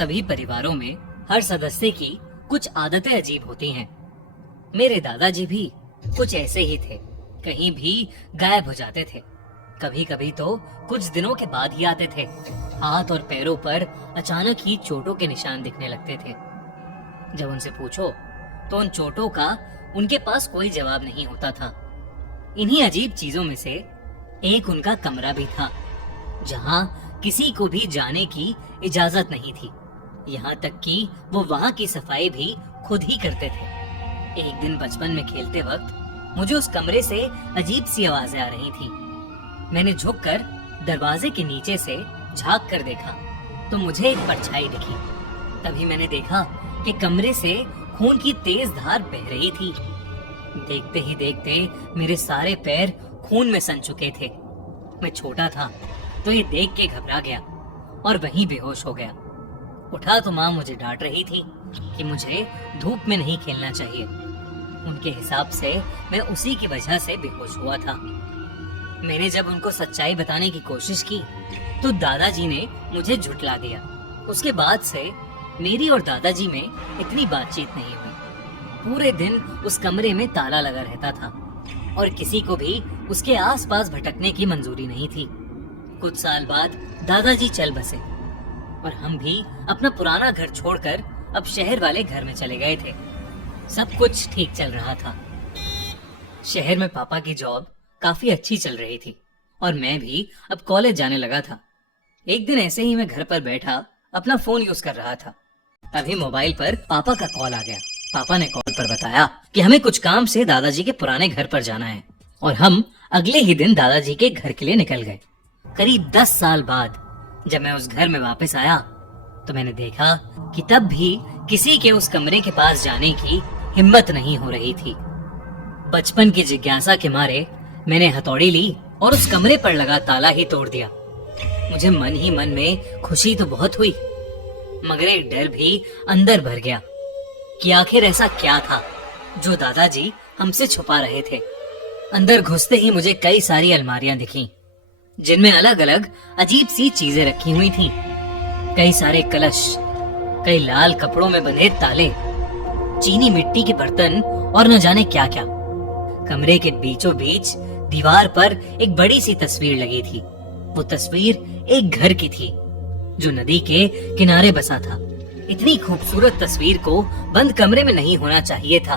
सभी परिवारों में हर सदस्य की कुछ आदतें अजीब होती हैं। मेरे दादाजी भी कुछ ऐसे ही थे। कहीं भी गायब हो जाते थे। कभी कभी तो कुछ दिनों के बाद ही आते थे। हाथ और पैरों पर अचानक ही चोटों के निशान दिखने लगते थे। जब उनसे पूछो तो उन चोटों का उनके पास कोई जवाब नहीं होता था। इन्हीं अजीब चीजों में से एक उनका कमरा भी था, जहां किसी को भी जाने की इजाजत नहीं थी। यहाँ तक कि वो वहाँ की सफाई भी खुद ही करते थे। एक दिन बचपन में खेलते वक्त मुझे उस कमरे से अजीब सी आवाजें आ रही थी। मैंने झुककर दरवाजे के नीचे से झांक कर देखा तो मुझे एक परछाई दिखी। तभी मैंने देखा कि कमरे से खून की तेज धार बह रही थी। देखते ही देखते मेरे सारे पैर खून में सन चुके थे। मैं छोटा था तो ये देख के घबरा गया और वहीं बेहोश हो गया। उठा तो माँ मुझे डांट रही थी कि मुझे धूप में नहीं खेलना चाहिए। उनके हिसाब से मैं उसी की वजह से बेहोश हुआ था। मैंने जब उनको सच्चाई बताने की कोशिश की तो दादाजी ने मुझे झुठला दिया। उसके बाद से मेरी और दादाजी में इतनी बातचीत नहीं हुई। पूरे दिन उस कमरे में ताला लगा रहता था और किसी को भी उसके आसपास भटकने की मंजूरी नहीं थी। कुछ साल बाद दादाजी चल बसे और हम भी अपना पुराना घर छोड़कर अब शहर वाले घर में चले गए थे। सब कुछ ठीक चल रहा था। शहर में पापा की जॉब काफी अच्छी चल रही थी और मैं भी अब कॉलेज जाने लगा था। एक दिन ऐसे ही मैं घर पर बैठा अपना फोन यूज कर रहा था। तभी मोबाइल पर पापा का कॉल आ गया। पापा ने कॉल पर बताया कि हमें कुछ काम से दादाजी के पुराने घर पर जाना है और हम अगले ही दिन दादाजी के घर के लिए निकल गए। करीब 10 साल बाद जब मैं उस घर में वापस आया तो मैंने देखा कि तब भी किसी के उस कमरे के पास जाने की हिम्मत नहीं हो रही थी। बचपन की जिज्ञासा के मारे मैंने हथौड़ी ली और उस कमरे पर लगा ताला ही तोड़ दिया। मुझे मन ही मन में खुशी तो बहुत हुई, मगर एक डर भी अंदर भर गया कि आखिर ऐसा क्या था जो दादाजी हमसे छुपा रहे थे। अंदर घुसते ही मुझे कई सारी अलमारियां दिखीं, जिनमें अलग अलग अजीब सी चीजें रखी हुई थीं। कई सारे कलश, कई लाल कपड़ों में बंधे ताले, चीनी मिट्टी के बर्तन और न जाने क्या क्या। कमरे के बीचों बीच दीवार पर एक बड़ी सी तस्वीर लगी थी। वो तस्वीर एक घर की थी जो नदी के किनारे बसा था। इतनी खूबसूरत तस्वीर को बंद कमरे में नहीं होना चाहिए था,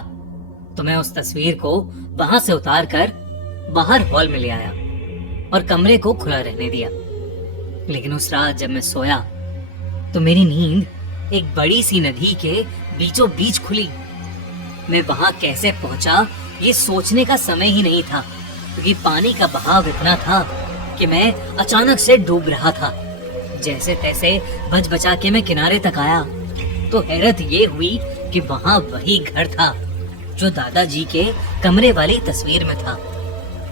तो मैं उस तस्वीर को वहां से उतार कर बाहर हॉल में ले आया और कमरे को खुला रहने दिया। लेकिन उस रात जब मैं सोया तो मेरी नींद एक बड़ी सी नदी के बीचों बीच खुली। मैं वहां कैसे पहुंचा ये सोचने का समय ही नहीं था, क्योंकि पानी का बहाव इतना था कि मैं अचानक से डूब रहा था। जैसे तैसे बच बचा के मैं किनारे तक आया तो हैरत ये हुई कि वहां वही घर था जो दादाजी के कमरे वाली तस्वीर में था।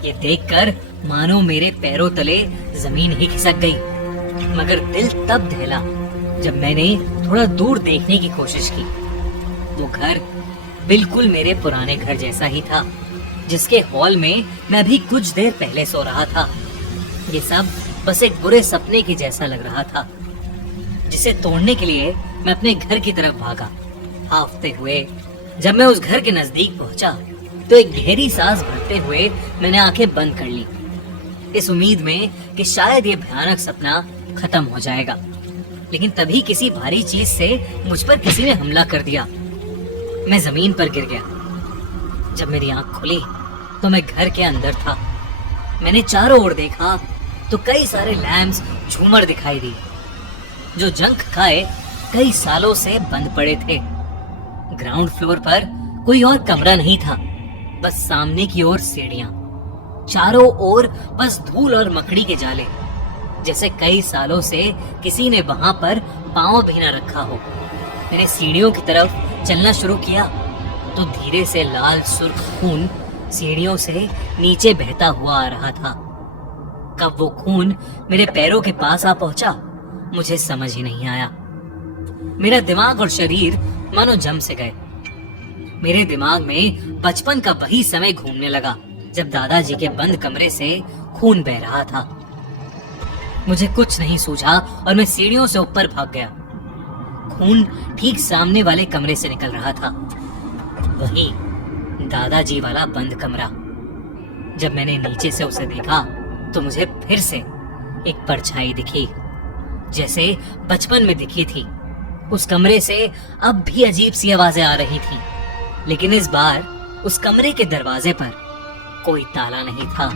ये देखकर मानो मेरे पैरों तले जमीन ही खिसक गई। मगर दिल तब दहला जब मैंने थोड़ा दूर देखने की कोशिश की। वो घर बिल्कुल मेरे पुराने घर जैसा ही था, जिसके हॉल में मैं अभी कुछ देर पहले सो रहा था। ये सब बस एक बुरे सपने की जैसा लग रहा था, जिसे तोड़ने के लिए मैं अपने घर की तरफ भागा। हांफते हुए जब मैं उस घर के नजदीक पहुंचा तो एक गहरी सांस भरते हुए मैंने आंखें बंद कर ली, इस उम्मीद में कि शायद ये भयानक सपना खत्म हो जाएगा। लेकिन तभी किसी भारी चीज से मुझ पर किसी ने हमला कर दिया। मैं जमीन पर गिर गया। जब मेरी आंख खुली तो मैं घर के अंदर था। मैंने चारों ओर देखा तो कई सारे लैंप्स, झूमर दिखाई दी जो जंग खाए कई सालों से बंद पड़े थे। ग्राउंड फ्लोर पर कोई और कमरा नहीं था, बस सामने की ओर सीढ़ियां। चारों ओर बस धूल और मकड़ी के जाले, जैसे कई सालों से किसी ने वहां पर पांव भी न रखा हो। मैंने सीढ़ियों की तरफ चलना शुरू किया तो धीरे से लाल सुर्ख खून सीढ़ियों से नीचे बहता हुआ आ रहा था। कब वो खून मेरे पैरों के पास आ पहुंचा मुझे समझ ही नहीं आया। मेरा दिमाग और शरीर मानो जम से गए। मेरे दिमाग में बचपन का वही समय घूमने लगा जब दादाजी के बंद कमरे से खून बह रहा था। मुझे कुछ नहीं सूझा और मैं सीढ़ियों से ऊपर भाग गया। खून ठीक सामने वाले कमरे से निकल रहा था, वही दादाजी वाला बंद कमरा। जब मैंने नीचे से उसे देखा तो मुझे फिर से एक परछाई दिखी, जैसे बचपन में दिखी थी। उस कमरे से अब भी अजीब सी आवाजें आ रही थी, लेकिन इस बार उस कमरे के दरवाजे पर कोई ताला नहीं था।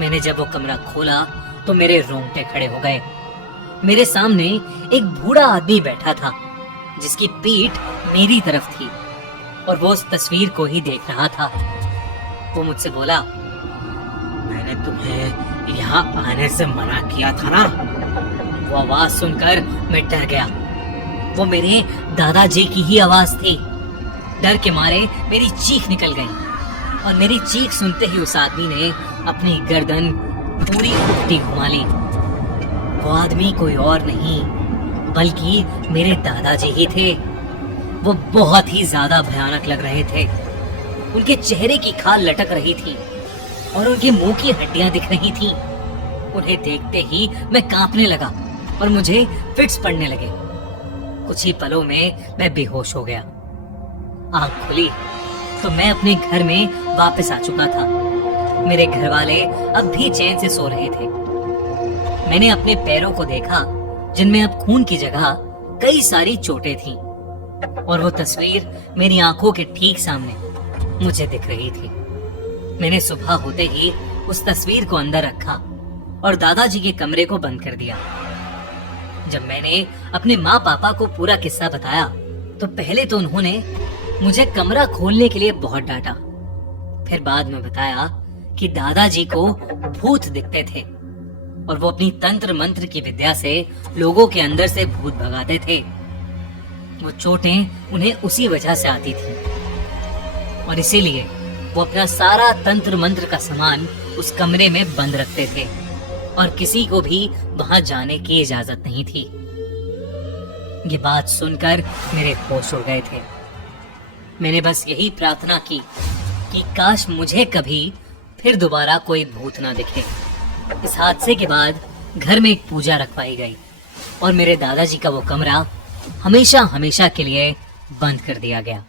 मैंने जब वो कमरा खोला तो मेरे रोंगटे खड़े हो गए। मेरे सामने एक बूढ़ा आदमी बैठा था, जिसकी पीठ मेरी तरफ थी और वो उस तस्वीर को ही देख रहा था। वो मुझसे बोला, मैंने तुम्हें यहाँ आने से मना किया था ना। वो आवाज सुनकर मैं डर गया। वो मेरे दादाजी की ही आवाज थी। डर के मारे मेरी चीख निकल गई और मेरी चीख सुनते ही उस आदमी ने अपनी गर्दन पूरी उल्टी घुमा ली। वो आदमी कोई और नहीं बल्कि मेरे दादाजी ही थे। वो बहुत ही ज्यादा भयानक लग रहे थे। उनके चेहरे की खाल लटक रही थी और उनके मुंह की हड्डियां दिख रही थीं। उन्हें देखते ही मैं कांपने लगा और मुझे फिट्स पड़ने लगे। कुछ ही पलों में मैं बेहोश हो गया। आंख खुली तो मैं अपने घर में वापस आ चुका था। मेरे घर वाले अब भी चैन से सो रहे थे। मैंने अपने पैरों को देखा, जिनमें अब खून की जगह कई सारी चोटें थीं, और वो तस्वीर मेरी आंखों के ठीक सामने मुझे दिख रही थी। मैंने सुबह होते ही उस तस्वीर को अंदर रखा और दादाजी के कमरे को बंद कर दिया। जब मैंने अपने माँ पापा को पूरा किस्सा बताया तो पहले तो उन्होंने मुझे कमरा खोलने के लिए बहुत डांटा। फिर बाद में बताया कि दादाजी को भूत दिखते थे और वो अपनी तंत्र मंत्र की विद्या से लोगों के अंदर से भूत भगाते थे। वो चोटें उन्हें उसी वजह से आती थी और इसीलिए वो अपना सारा तंत्र मंत्र का सामान उस कमरे में बंद रखते थे और किसी को भी वहां जाने की इजाजत नहीं थी। ये बात सुनकर मेरे होश उड़ गए थे। मैंने बस यही प्रार्थना की कि काश मुझे कभी फिर दोबारा कोई भूत ना दिखे। इस हादसे के बाद घर में एक पूजा रखवाई गई और मेरे दादाजी का वो कमरा हमेशा हमेशा के लिए बंद कर दिया गया।